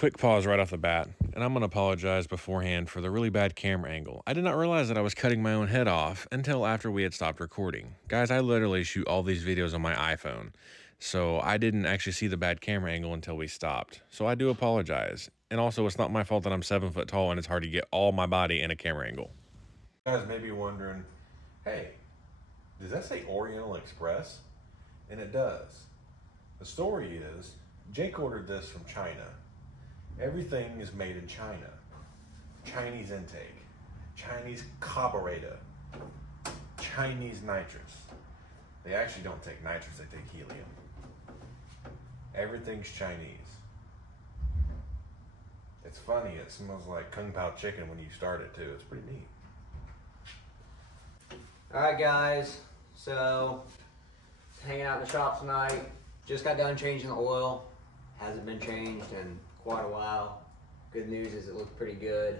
Quick pause right off the bat, and I'm going to apologize beforehand for the really bad camera angle. I did not realize that I was cutting my own head off until after we had stopped recording. Guys, I literally shoot all these videos on my iPhone, so I didn't actually see the bad camera angle until we stopped. So I do apologize. And also, it's not my fault that I'm 7 foot tall and it's hard to get all my body in a camera angle. You guys may be wondering, hey, does that say Oriental Express? And it does. The story is, Jake ordered this from China. Everything is made in China. Chinese intake, Chinese carburetor, Chinese nitrous. They actually don't take nitrous, they take helium. Everything's Chinese. It's funny, it smells like Kung Pao chicken when you start it too. It's pretty neat. Alright guys, so hanging out in the shop tonight. Just got done changing the oil. Hasn't been changed in quite a while. Good news is it looks pretty good.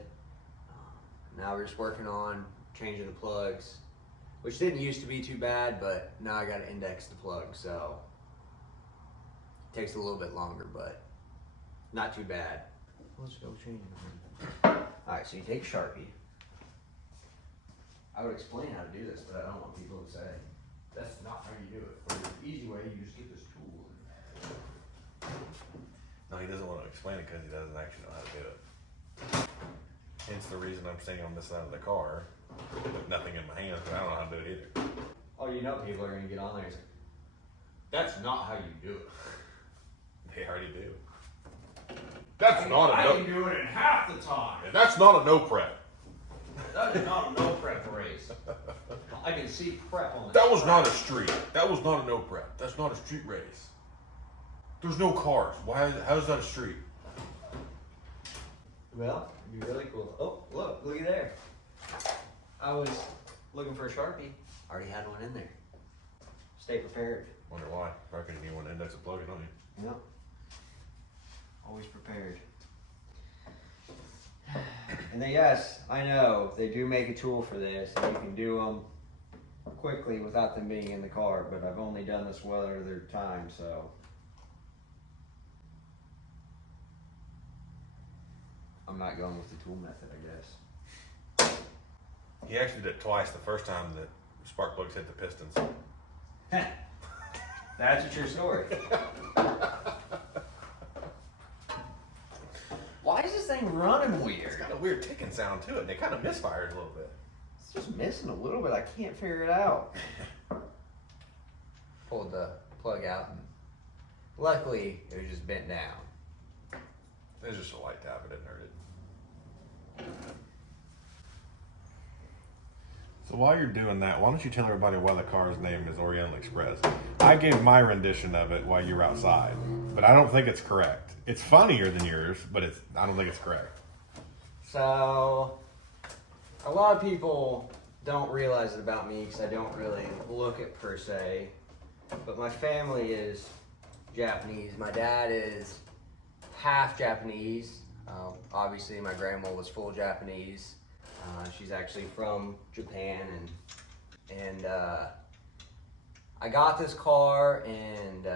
Now we're just working on changing the plugs, which didn't used to be too bad, but now I gotta index the plug, so it takes a little bit longer, but not too bad. Let's go change them. Alright, so you take Sharpie. I would explain how to do this, but I don't want people to say, that's not how you do it. Or the easy way, you just get this tool. No, he doesn't want to explain it because he doesn't actually know how to do it. Hence the reason I'm staying on this side of the car with nothing in my hands, because I don't know how to do it either. Oh, you know people are gonna get on there and say, that's not how you do it. They already do. That's not a I no. can do it in half the time. That's not a no prep. That is not a no prep race. I can see prep on That was not a street. That was not a no prep. That's not a street race. There's no cars. Why? How is that a street? Well, it'd be really cool. Oh, look at there. I was looking for a Sharpie. Already had one in there. Stay prepared. Wonder why. Probably because you want to index a plug, don't you? Yep. Always prepared. And then yes, I know they do make a tool for this, and you can do them quickly without them being in the car. But I've only done this one other time, so I'm not going with the tool method, I guess. He actually did it twice. The first time that spark plugs hit the pistons. That's a true story. Why is this thing running It's weird? got a weird ticking sound to it, and it kind of misfires a little bit. It's just missing a little bit. I can't figure it out. Pulled the plug out, and luckily it was just bent down. It's just a light tap. It didn't hurt it. So while you're doing that, why don't you tell everybody why the car's name is Oriental Express? I gave my rendition of it while you were outside, but I don't think it's correct. It's funnier than yours, but I don't think it's correct. So, a lot of people don't realize it about me because I don't really look it per se, but my family is Japanese. My dad is half Japanese. Obviously, my grandma was full Japanese. She's actually from Japan, and I got this car, and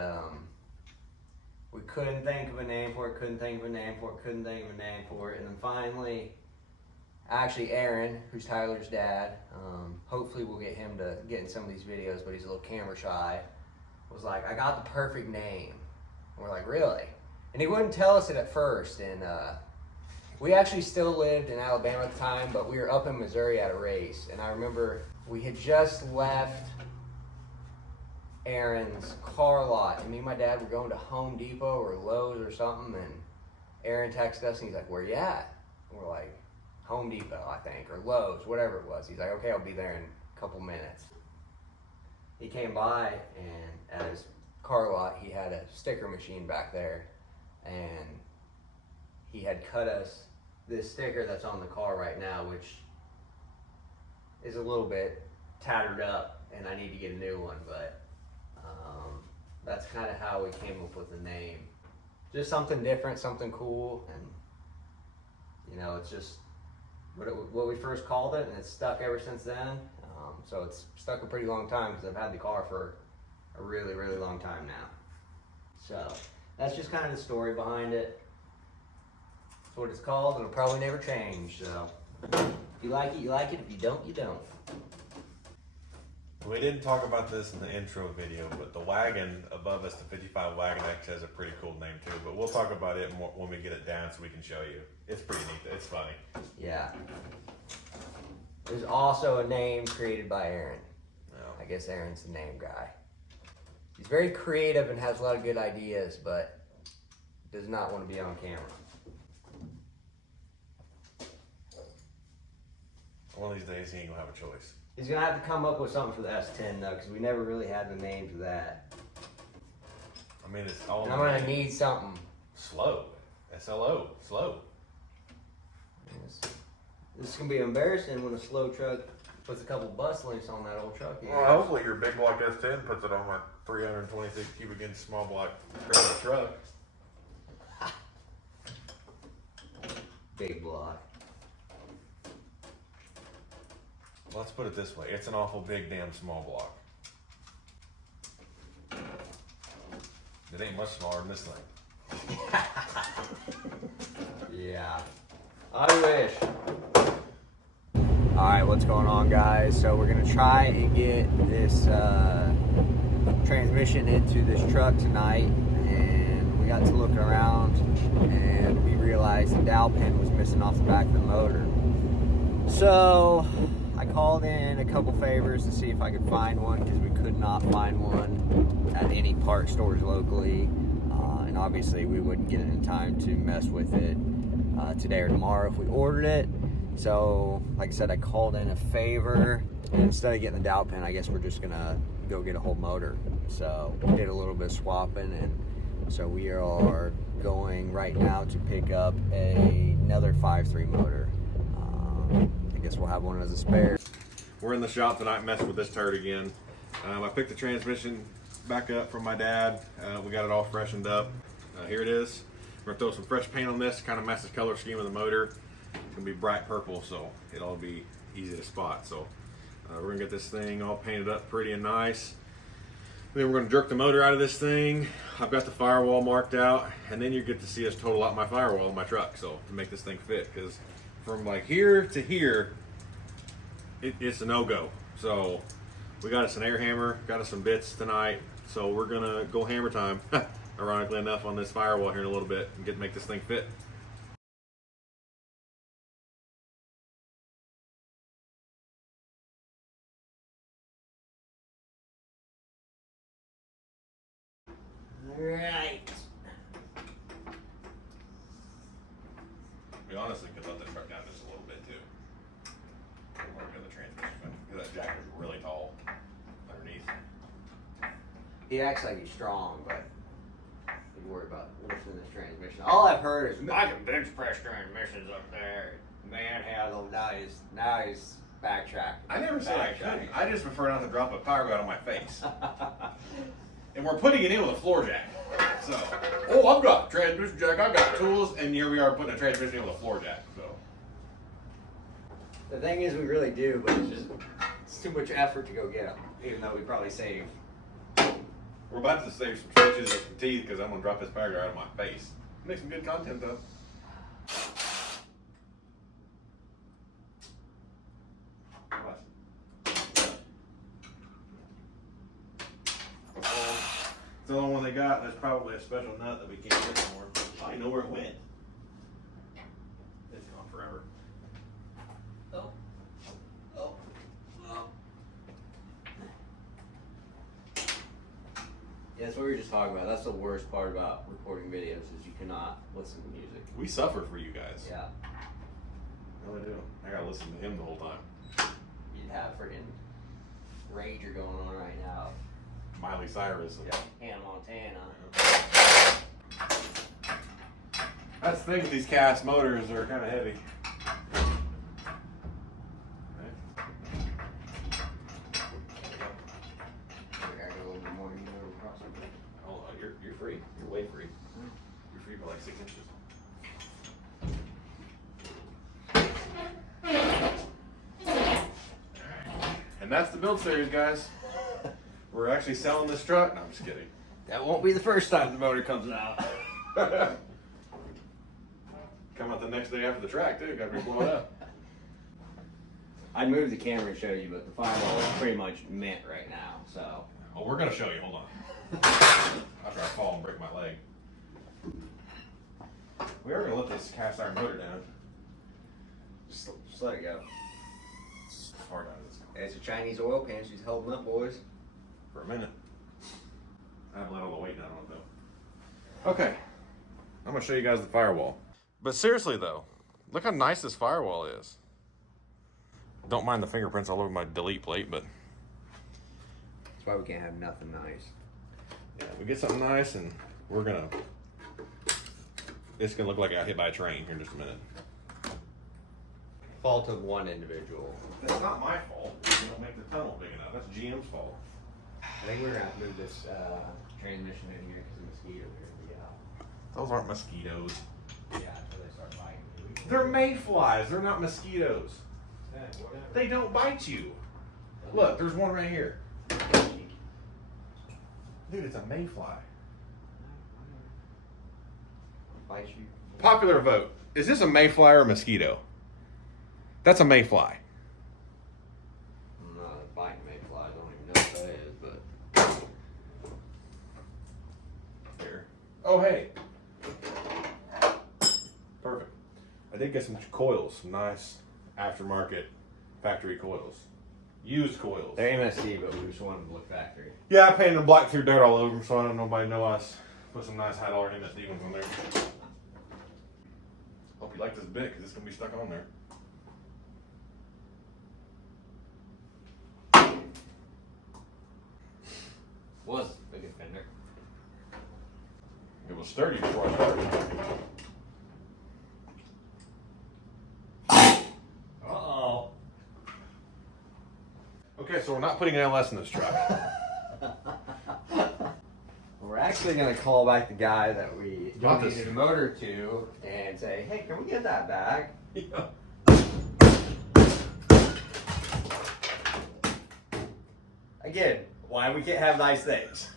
we couldn't think of a name for it, couldn't think of a name for it, and then finally, actually Aaron, who's Tyler's dad, hopefully we'll get him to get in some of these videos, but he's a little camera shy, was like, I got the perfect name. And we're like, really? And he wouldn't tell us it at first, and we actually still lived in Alabama at the time, but we were up in Missouri at a race, and I remember we had just left Aaron's car lot, and me and my dad were going to Home Depot or Lowe's or something, and Aaron texted us, and he's like, where you at? And we're like, Home Depot, I think, or Lowe's, whatever it was. He's like, okay, I'll be there in a couple minutes. He came by, and at his car lot, he had a sticker machine back there, and he had cut us this sticker that's on the car right now, which is a little bit tattered up, and I need to get a new one, but that's kind of how we came up with the name. Just something different, something cool, and you know, it's just what we first called it, and it's stuck ever since then. So it's stuck a pretty long time because I've had the car for a really, really long time now. So that's just kind of the story behind it. That's what it's called. It'll probably never change. So if you like it, you like it. If you don't, you don't. We didn't talk about this in the intro video, but the wagon above us, the 55 Wagon X, has a pretty cool name too. But we'll talk about it more when we get it down so we can show you. It's pretty neat. It's funny. Yeah. There's also a name created by Aaron. Oh. I guess Aaron's the name guy. He's very creative and has a lot of good ideas, but does not want to be on camera. One of these days, he ain't gonna have a choice. He's gonna have to come up with something for the S-10 though, because we never really had the name for that. I mean, it's all. And I'm gonna need something. Slow. SLO. Slow. This is gonna be embarrassing when a slow truck puts a couple bus links on that old truck. Well, hopefully your big block S10 puts it on my 326 cubic inch small block trailer truck. Big block. Let's put it this way. It's an awful big damn small block. It ain't much smaller than this thing. Yeah. I wish. Alright, what's going on, guys? So we're gonna try and get this transmission into this truck tonight, and we got to looking around and we realized the dowel pin was missing off the back of the motor. So I called in a couple favors to see if I could find one, because we could not find one at any part stores locally, and obviously we wouldn't get it in time to mess with it today or tomorrow if we ordered it. So like I said, I called in a favor, and instead of getting the dowel pin, I guess we're just gonna go get a whole motor. So we did a little bit of swapping, and so we are going right now to pick up another 5.3 motor. I guess we'll have one as a spare. We're in the shop tonight messing with this turd again. I picked the transmission back up from my dad. We got it all freshened up. Here it is. We're gonna throw some fresh paint on this, kind of match the color scheme of the motor. It's gonna be bright purple, so it'll be easy to spot. So we're gonna get this thing all painted up pretty and nice. Then we're gonna jerk the motor out of this thing. I've got the firewall marked out, and then you get to see us total out my firewall in my truck, so to make this thing fit, because from like here to here, it's a no-go. So we got us an air hammer, got us some bits tonight, so we're gonna go hammer time, ironically enough, on this firewall here in a little bit and make this thing fit. Alright. We honestly could let the truck down just a little bit too. Work on the transmission, because that jack is really tall underneath. He acts like he's strong, but you worry about lifting this transmission. All I've heard is, I can bench press transmissions up there. Man, now he's backtracking. I never said I couldn't. I just prefer not to drop a power guide on my face. And we're putting it in with a floor jack. So, oh, I've got a transmission jack, I've got tools, and here we are putting a transmission in with a floor jack. So, The thing is, we really do, but it's too much effort to go get them, even though we probably save. we're about to save some switches and some teeth because I'm going to drop this power guide on my face. Make some good content though. It's the only one they got, and there's probably a special nut that we can't get anymore. I don't know where it went. It's gone forever. Oh. Yeah, that's what we were just talking about. That's the worst part about recording videos, is you cannot listen to music. We suffer for you guys. Yeah. I really do. I gotta listen to him the whole time. You'd have freaking Ranger going on right now. Miley Cyrus. Yeah. Hannah Montana. That's the thing with these cast motors, they're kind of heavy. Oh, you're free. You're way free. You're free by like 6 inches. And that's the build series, guys. We're actually selling this truck. No, I'm just kidding. That won't be the first time the motor comes out. Come out the next day after the track too. Got to blow it up. I'd move the camera and show you, but the firewall is pretty much mint right now. So. Oh, we're gonna show you. Hold on. After I fall and break my leg. We are gonna let this cast iron motor down. Just let it go. As hard as it's It's a Chinese oil pan. She's holding up, boys. for a minute. I haven't let all the weight down on it though. Okay, I'm gonna show you guys the firewall. But seriously though, look how nice this firewall is. Don't mind the fingerprints all over my delete plate, but That's why we can't have nothing nice. yeah, we get something nice and it's gonna look like I got hit by a train here in just a minute. Fault of one individual. That's not my fault. We don't make the tunnel big enough. That's GM's fault. I think we're gonna have to move this transmission in here because the mosquitoes are gonna be out. Those aren't mosquitoes. Yeah, until they start biting. They're mayflies. They're not mosquitoes. Whatever. They don't bite you. Look, there's one right here. Dude, it's a mayfly. Bite you. Popular vote. Is this a mayfly or a mosquito? That's a mayfly. I'm not a biting mayfly. I don't even know what that is, but. Here. Oh, hey. Perfect. I did get some coils. Some nice aftermarket factory coils. Used coils. They're MSD, but we just want them to look factory. Yeah, I painted them black through dirt all over them so I don't nobody know us. Put some nice high-dollar MSD ones on there. Hope you like this bit because it's going to be stuck on there. Was a good fender. It was sturdy before I started. Uh-oh. Okay, so we're not putting LS in this truck. We're actually going to call back the guy that we Got this. donated a motor to and say, hey, can we get that back? Yeah. Again, why we can't have nice things.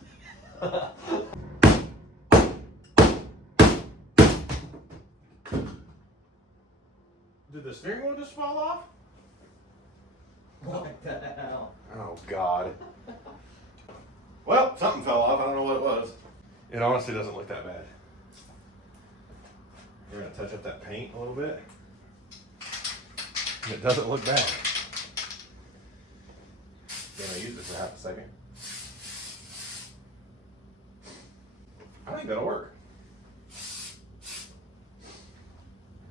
Did the steering wheel just fall off? What the hell? Oh, God. Well, something fell off. I don't know what it was. It honestly doesn't look that bad. We're going to touch up that paint a little bit. And it doesn't look bad. Can I use it for half a second? I think that'll work.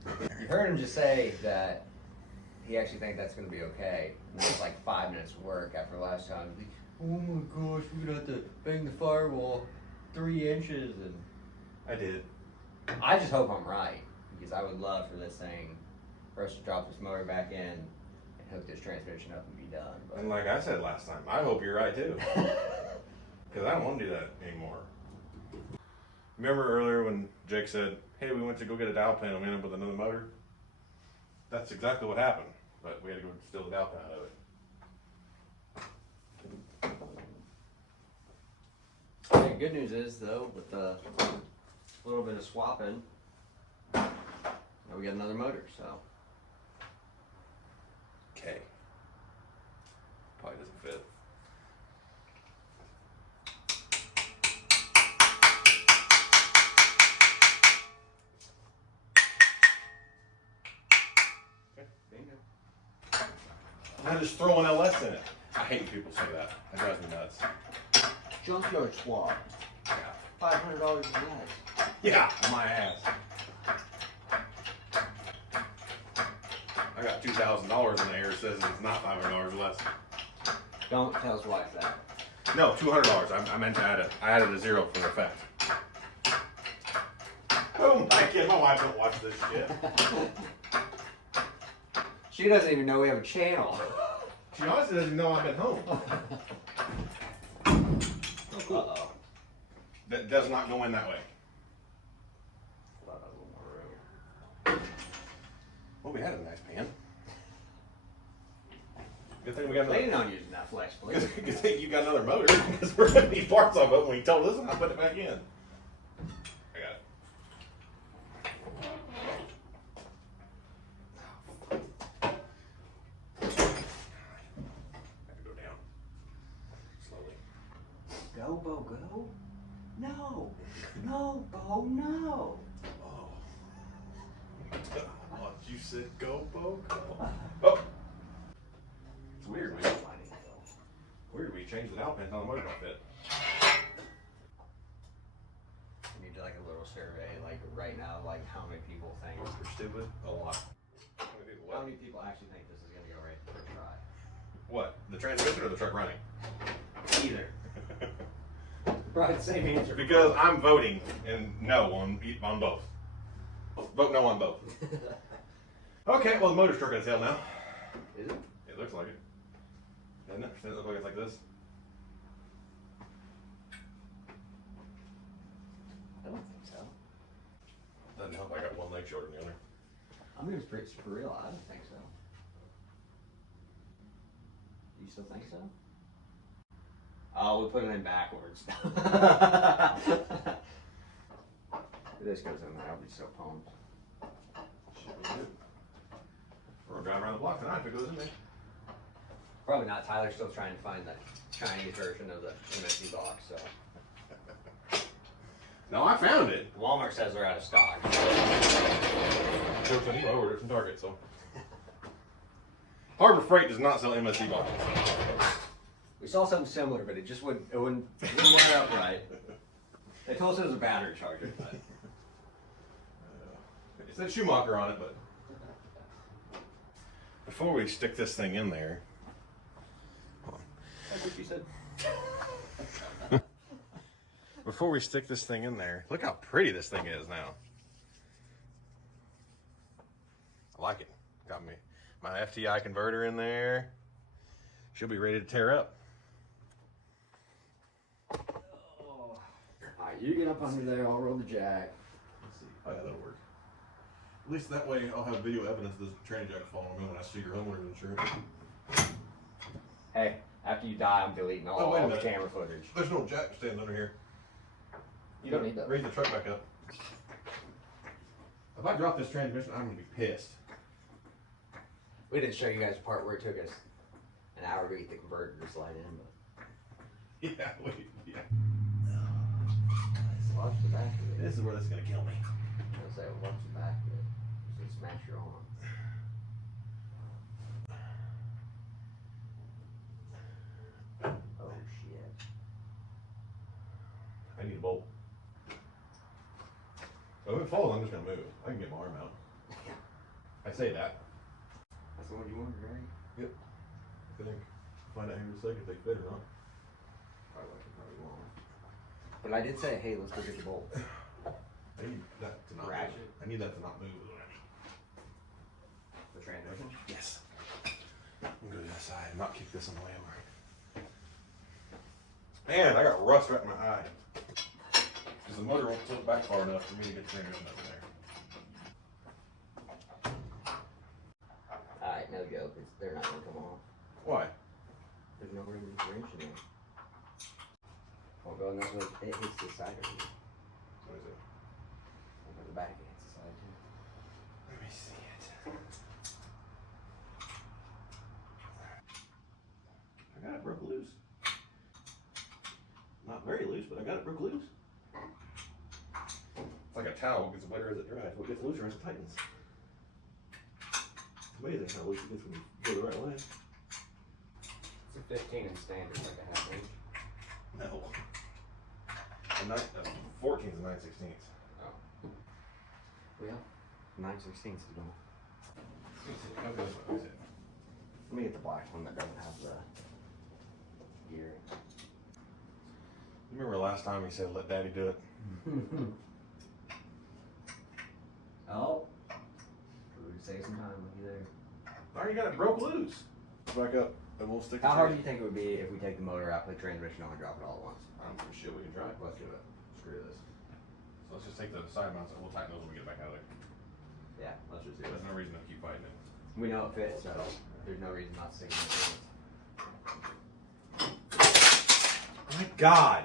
You heard him just say that he actually thinks that's going to be okay. And that was like 5 minutes of work after last time. He's like, oh my gosh, we're going to have to bang the firewall 3 inches. And I did. I just hope I'm right, because I would love for this thing, for us to drop this motor back in and hook this transmission up and be done. But And like I said last time, I hope you're right too. Because I don't want to do that anymore. Remember earlier when Jake said, hey, we went to go get a dial panel, we ended up with another motor? That's exactly what happened, but we had to go steal the dial pan out of it. yeah, good news is, though, with a little bit of swapping, now we got another motor, so. Okay. Probably doesn't fit. Bingo. I'm just throwing LS in it. I hate people say that. That drives me nuts. Junkyard swap. Yeah. $500 less. Yeah, on my ass. I got $2,000 in there. It says it's not $500 less. Don't tell his wife that. No, $200. I meant to add it. I added a zero for effect. Oh my kid, my wife don't watch this shit. She doesn't even know we have a channel. She honestly doesn't know I've been home. Uh-oh. That does not go in that way. Thought I had a little more room. Well, we had a nice pan. Good thing we got Planning another. on using that flex plate. Good thing you got another motor because we're gonna need parts of it when he told us. I put it back in. I got it. Bo, go. No. No, Bo, no. Oh. What you said, go, Bo, go. Oh. It's weird. We changed the dowel pins on the motor don't fit. We need to like a little survey, like right now, like how many people think You're stupid. A lot. How many people actually think this is gonna go right for a try? What? The transmission or the truck running? Either. Probably the same answer. Because I'm voting and no on both. Vote no on both. Okay, well the motor's truck its tail now. Is it? It looks like it. Doesn't it? Doesn't it look like it's like this? I don't think so. Doesn't help I got one leg shorter than the other. I'm gonna be pretty for real. I don't think so. You still think so? Oh, we put it in backwards. If this goes in there, I'll be so pumped. We're driving around the block tonight if it goes in there. Probably not. Tyler's still trying to find the Chinese version of the MSC box, so. No, I found it. Walmart says they're out of stock. Jokes on you, I ordered it from Target, so. Harbor Freight does not sell MSC boxes. We saw something similar, but it wouldn't wire up right. They told us it was a battery charger, but. It said Schumacher on it, but. Before we stick this thing in there. That's what you said. Before we stick this thing in there, look how pretty this thing is now. I like it. Got me my FTI converter in there. She'll be ready to tear up. Oh. Alright, you get up under there, I'll roll the jack. Let's see. Oh yeah, that'll work. At least that way I'll have video evidence of this training jack falling on me when I see your homeowner's insurance. Hey, after you die, I'm deleting all wait a the minute. camera footage. There's no jack standing under here. You don't need that. Raise the truck back up. If I drop this transmission, I'm gonna be pissed. We didn't show you guys the part where it took us an hour to get the converter to slide in, but. Yeah, wait, yeah. Watch the back of it. This is where this is gonna kill me. I'll say, watch the back of it. Just smash your arm. Oh shit. I need a bolt. But if it falls, I'm just gonna move. I can get my arm out. I say that. That's the one you wanted, right? Yep. I think. Find out here in a second if they fit or not. Probably won't. But I did say, hey, let's go get the bolt. I need that to not Ratchet. move. I need that to not move. The transmission? Yes. I'm gonna go to the side and not kick this on the way over. Man, I got rust right in my eye. Because the motor won't tilt back far enough for me to get the transmission up in there. Alright, no go, because they're not going to come off. Why? There's no room to wrench in there. Well, going this way, it hits the side right here. What is it? Over the back, it hits the side too. Let me see it. I got it broke loose. Not very loose, but I got it broke loose. It's like a towel. It gets wetter as it dries. What gets looser as it tightens. It's amazing how loose it gets when you go the right way. It's a 15 in standard, like a half inch. No. 14 is 9/16. Oh. Well, 9/16 is normal. Let Let me get the black one that doesn't have the gear. You remember last time we said let Daddy do it? Oh. Would save some time with you there. I already got it broke loose. Back up and we'll stick How the hard do you think it would be if we take the motor out, put the transmission on, and drop it all at once? I don't give a shit, we can try it. Let's do it. Screw this. So let's just take the side mounts and we'll tighten those when we get back out of there. Yeah, let's just do it. There's no reason to keep fighting it. We know it fits, so there's no reason not to stick it in. My God!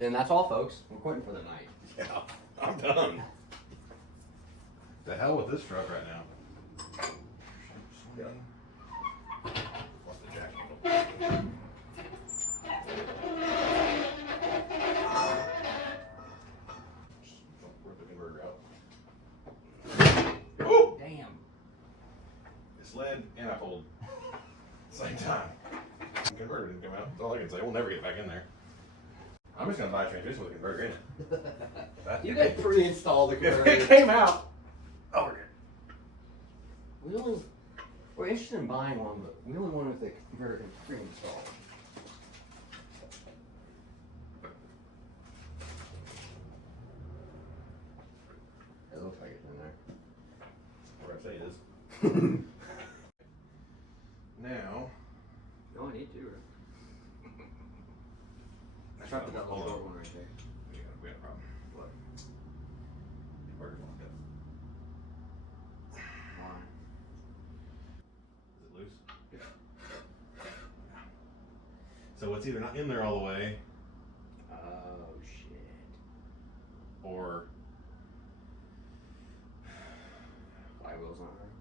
And that's all, folks. We're quitting for the night. Yeah, I'm done. The hell with this truck right now. Lost the jack slid and I pulled at the same time. The converter didn't come out. That's all I can say. We'll never get back in there. I'm just gonna buy a transmission with a converter in it. You can pre-install the If converter. it came out, oh, we're good. We're interested in buying one, but we only want if the converter can pre-install. It looks like it's in there. Where I say it is. Now, You only need two, right? I Drop that little short one right there. We got a problem. What? Converter's locked up. Why? Is it loose? Yeah. So it's either not in there all the way, Oh, shit. or Flywheel's not right.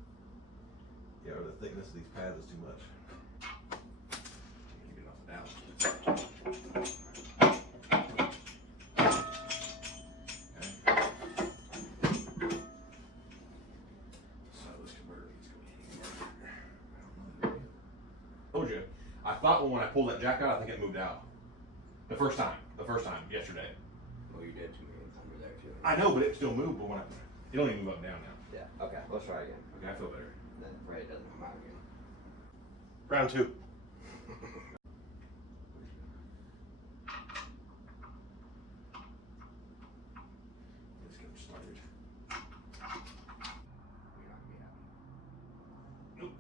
yeah, or the thickness of these pads is too much. Keep it off the down. So this converter needs to go in here. Told you. I thought when I pulled that jack out, I think it moved out. The first time, yesterday. Well, you did to me under there, too. I know, but it still moved. But when it don't even move up and down now. Yeah, okay, let's try again. Okay, I feel better. Then pray it doesn't come out again. Round two. Let's get them started. You're not gonna be happy. Nope.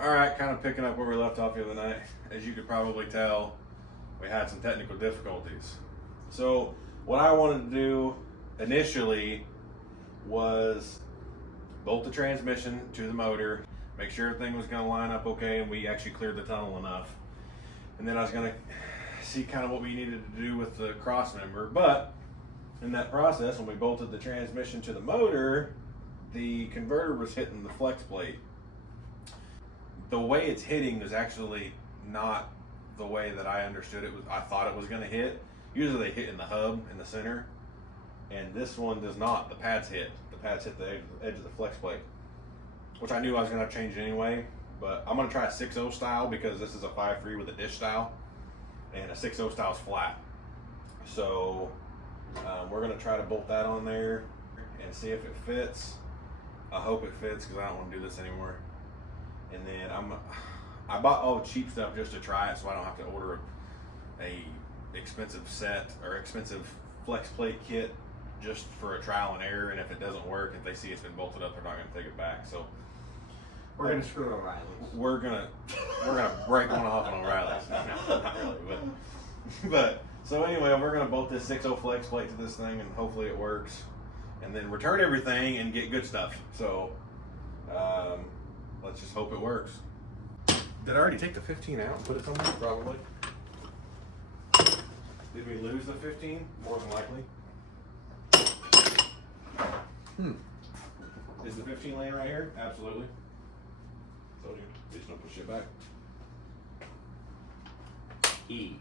All right, kind of picking up where we left off the other night. As you could probably tell, we had some technical difficulties. So what I wanted to do initially was bolt the transmission to the motor, make sure everything was going to line up okay, and we actually cleared the tunnel enough. And then I was going to see kind of what we needed to do with the cross member. But in that process, when we bolted the transmission to the motor, the converter was hitting the flex plate. The way it's hitting is actually not the way that I understood it was. I thought it was going to hit. Usually they hit in the hub in the center, and this one does not. The pads hit. The pads hit the edge of the flex plate, which I knew I was going to have to change it anyway. But I'm going to try a 6.0 style because this is a 5.3 with a dish style, and a 6.0 style is flat. So we're going to try to bolt that on there and see if it fits. I hope it fits because I don't want to do this anymore. And then I bought all the cheap stuff just to try it, so I don't have to order a expensive set or expensive flex plate kit just for a trial and error. And if it doesn't work, if they see it's been bolted up, they're not going to take it back. So We're gonna screw O'Reilly's. we're gonna break one off on O'Reilly's. No, not really, but so anyway, we're gonna bolt this 6.0 flex plate to this thing, and hopefully it works. And then return everything and get good stuff. So let's just hope it works. Did I already take the 15 out and put it somewhere? Probably. Did we lose the 15? More than likely. Is the 15 laying right here? Absolutely. Told you. We just don't put shit back. E.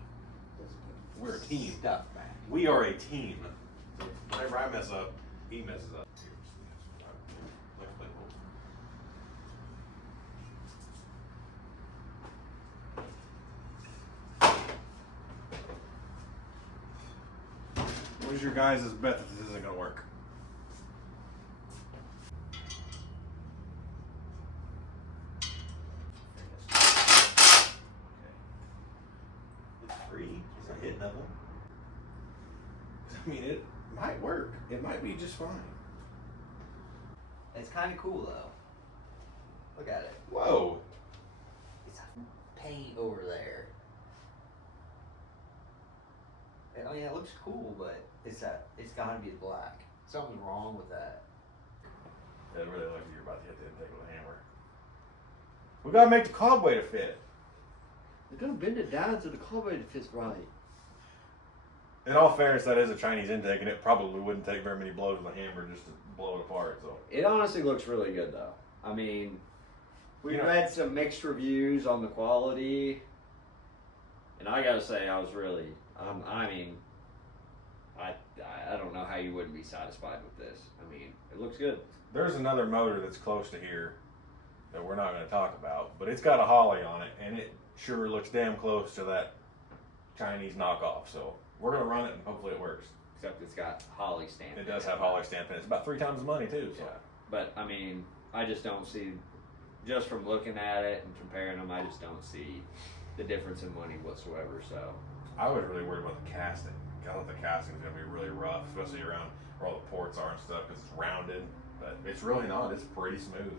We're a team. Stuff back. We are a team. So whenever I mess up, he messes up. What is your guys' bet that this isn't gonna work? It's free. It's not hitting nothing. I mean, it might work. It might be just fine. It's kind of cool though. Look at it. Whoa. It's a paint over there. I mean, it looks cool, but it's gotta be black. Something's wrong with that. Yeah, really looks like you're about to hit the intake with a hammer. We gotta make the cobway to fit. They're gonna bend it down so the carbide fits right. In all fairness, that is a Chinese intake, and it probably wouldn't take very many blows with a hammer just to blow it apart. So It honestly looks really good though. I mean, we read some mixed reviews on the quality, and I gotta say, I how you wouldn't be satisfied with this. I mean, it looks good. There's another motor that's close to here that we're not going to talk about, but it's got a Holly on it, and it sure looks damn close to that Chinese knockoff. So we're going to run it, and hopefully it works. Except it's got Holly stamp. It does have Holly stamp in it. It's about 3 times the money too. So. Yeah. But I mean, I just don't see, just from looking at it and comparing them, I just don't see the difference in money whatsoever. So I was really worried about the casting. I thought the casting's going to be really rough, especially around where all the ports are and stuff, because it's rounded. But it's really not. It's pretty smooth.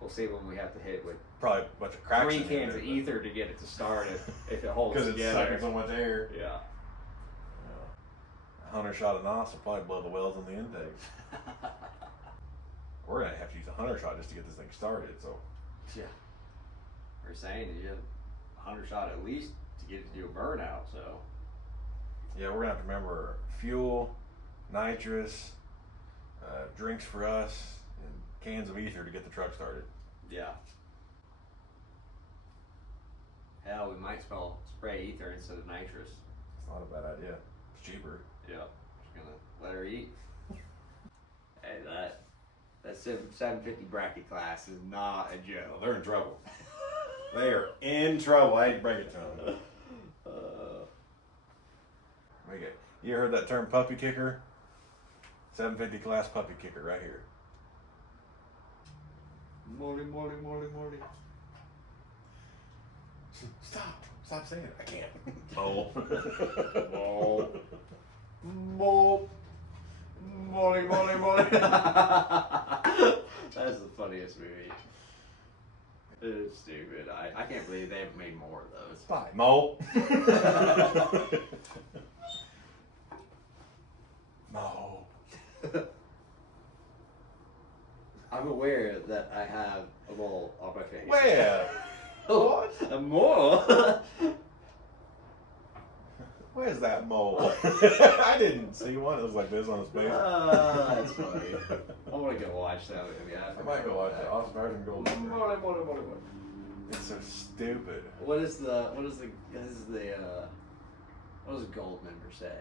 we'll see when we have to hit with Probably a bunch of cracks 3 in cans there, of ether to get it to start if it holds because it's together. sucking so much air. Yeah. A 100 shot of NOS will probably blow the wells in the intake. We're gonna have to use a 100 shot just to get this thing started. So Yeah. We're saying that you have 100 shot at least to get it to do a burnout. So yeah, we're gonna have to remember fuel, nitrous, drinks for us, and cans of ether to get the truck started. yeah. Hell, we might spray ether instead of nitrous. It's not a bad idea. It's cheaper. Yeah. Just gonna let her eat. Hey, that 750 bracket class is not a Oh, joke. they're in trouble. They are in trouble. I hate to break it to them. You heard that term puppy kicker? 750 class puppy kicker right here. Morty. Stop saying it. I can't. Oh. Morty. That's the funniest movie. It's stupid. I can't believe they haven't made more of those. Bye, Mo. Mo. I'm aware that I have a mole on my face. Where? What? A mole? Where's that mole? I didn't see one. It was like this on his face. That's funny. I want to go watch that movie. I might go watch it. Austin Powers and Gold. Morty. It's so stupid. What does Goldmember say?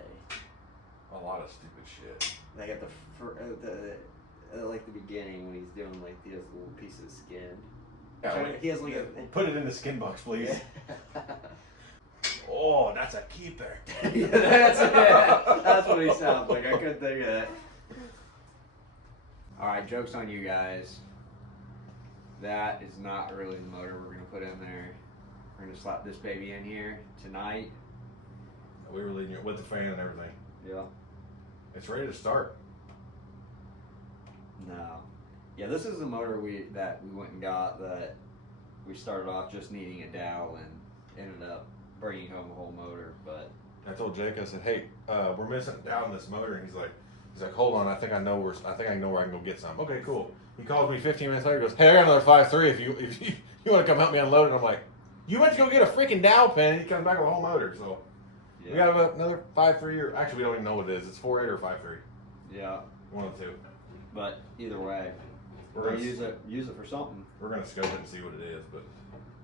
A lot of stupid shit. Like at like the beginning when he's doing like he has a little piece of skin. He has like a Put it in the skin box, please. Yeah. Oh, that's a keeper. Yeah, that's it. That's what he sounds like. I couldn't think of that. Alright, joke's on you guys. That is not really the motor we're gonna put in there. We're gonna slap this baby in here tonight. We were leading it with the fan and everything. Yeah. It's ready to start. No. Yeah, this is the motor we went and got that we started off just needing a dowel and ended up bringing home a whole motor, but I told Jake, I said, "Hey, we're missing down this motor," and he's like, "Hold on, I think I know where I can go get some." Okay, cool. He calls me 15 minutes later. Goes, "Hey, I got another 5.3. If you want to come help me unload it," I'm like, "You went to go get a freaking dowel pin." And he comes back with a whole motor. So yeah. we got another 5.3, or actually we don't even know what it is. It's 4.8 or 5.3. Yeah. One of the two. But either way, We're we'll gonna use it for something. We're gonna scope it and see what it is, but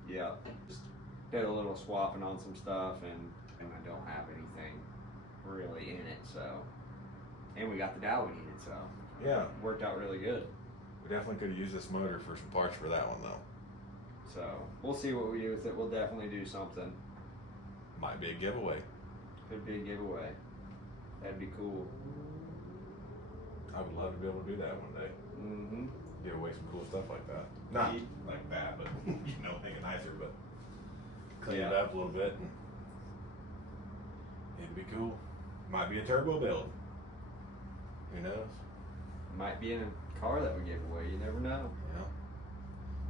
Yeah. Just did a little swapping on some stuff and I don't have anything really in it, so and we got the dowel we needed, so yeah, worked out really good. we definitely could have used this motor for some parts for that one though. So we'll see what we do with it. We'll definitely do something. Might be a giveaway. Could be a giveaway. That'd be cool. I would love to be able to do that one day. Mm-hmm. Give away some cool stuff like that. Not Ye- like that, but make it nicer, but clean it Yeah. up a little bit. And it'd be cool. Might be a turbo build. Who knows? Might be in a car that we gave away. You never know. Yeah.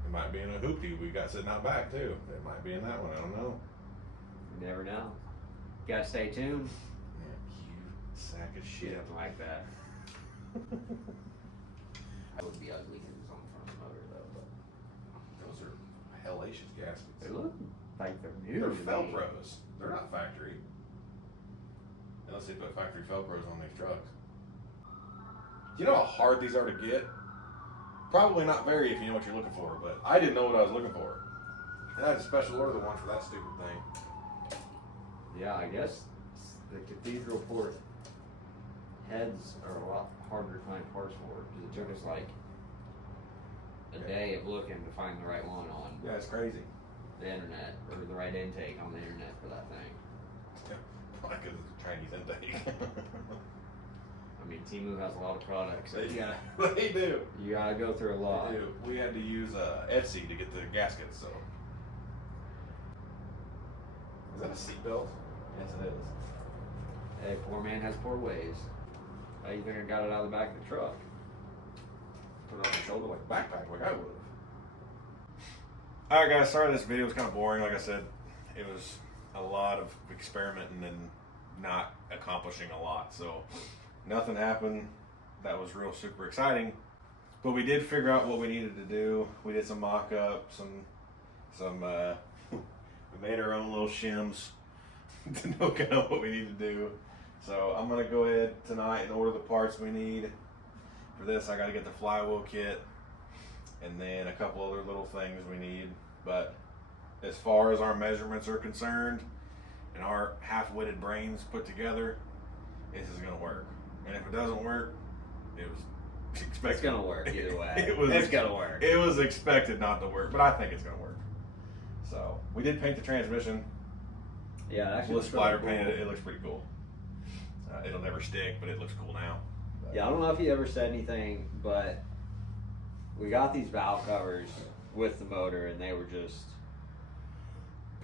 It might be in a hoopty we got sitting out back too. It might be in that one. I don't know. You never know. Gotta stay tuned. Yeah, you sack of She shit. doesn't like that. That would be ugly because it's on the front of the motor though. But Those are hellacious gaskets. they look like they're new. They're to me. Felpros. They're not factory. Unless they put factory Felpros on these trucks. Do you know how hard these are to get? Probably not very if you know what you're looking for, but I didn't know what I was looking for. And I had to special order the one for that stupid thing. Yeah, I guess the cathedral port heads are a lot harder to find parts for because it took us like a day of looking to find the right one on Yeah, it's crazy. the internet or the right intake on the internet for that thing. Yeah, probably because it's a Chinese intake. I mean, Temu has a lot of products. So They do. you gotta go through a lot. They do. We had to use Etsy to get the gaskets. So, is that a seatbelt? Yes, it is. Hey, poor man has poor ways. How you think I got it out of the back of the truck? Put it on your shoulder like a backpack, like I would have. All right, guys. Sorry, this video was kind of boring. Like I said, it was a lot of experimenting and not accomplishing a lot. So, nothing happened that was real super exciting. But we did figure out what we needed to do. We did some mock-up, we made our own little shims to know kind of what we need to do. So I'm gonna go ahead tonight and order the parts we need. For this, I gotta get the flywheel kit and then a couple other little things we need. But as far as our measurements are concerned and our half-witted brains put together, this is gonna work. And if it doesn't work, it was expected. It's gonna work either way. It's gonna work. It was expected not to work, but I think it's gonna work. So we did paint the transmission. Yeah, actually, We'll splatter painted it. It looks pretty cool. It'll never stick, but it looks cool now. But Yeah, I don't know if he ever said anything, but we got these valve covers with the motor, and they were just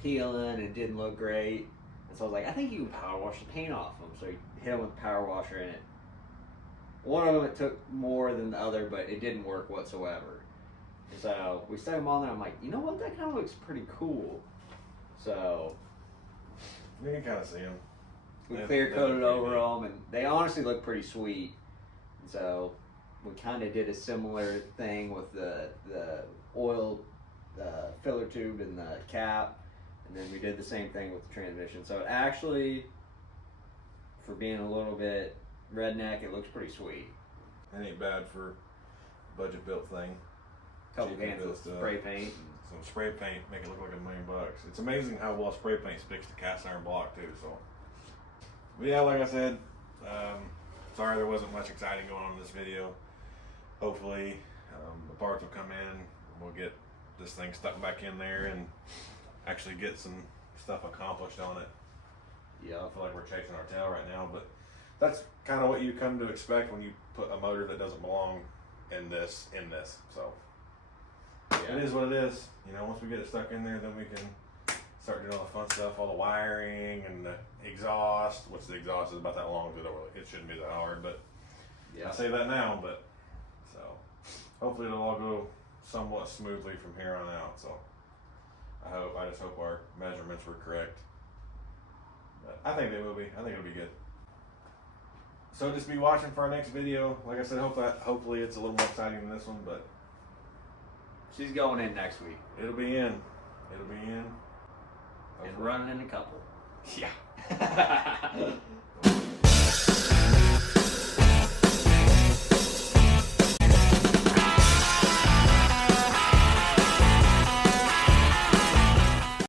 peeling and didn't look great. And so I was like, I think you can power wash the paint off them. So he hit them with the power washer, and one of them it took more than the other, but it didn't work whatsoever. And so we set them on there. I'm like, you know what? That kind of looks pretty cool. So you can kind of see them. we They- clear they coated look over pretty them, and they honestly look pretty sweet. And so we kind of did a similar thing with the oil filler tube and the cap, and then we did the same thing with the transmission. So it actually, for being a little bit redneck, it looks pretty sweet. It ain't bad for a budget built thing. Couple Cheaply cans of built stuff. spray paint. Some spray paint, make it look like $1 million. It's amazing how well spray paint sticks to cast iron block too. So, but yeah, like I said, sorry there wasn't much exciting going on in this video. Hopefully, the parts will come in. We'll get this thing stuck back in there and actually get some stuff accomplished on it. Yeah. I feel like we're chasing our tail right now, but that's kind of what you come to expect when you put a motor that doesn't belong in this. So. It is what it is. You know, once we get it stuck in there, then we can start doing all the fun stuff, all the wiring and the exhaust, which the exhaust is about that long, so it shouldn't be that hard, but Yeah. I say that now, but so hopefully it'll all go somewhat smoothly from here on out. So I just hope our measurements were correct. But I think they will be. I think it'll be good. So just be watching for our next video. Like I said, hopefully it's a little more exciting than this one, but She's going in next week it'll be in. It'll be in. and running in a couple. Yeah.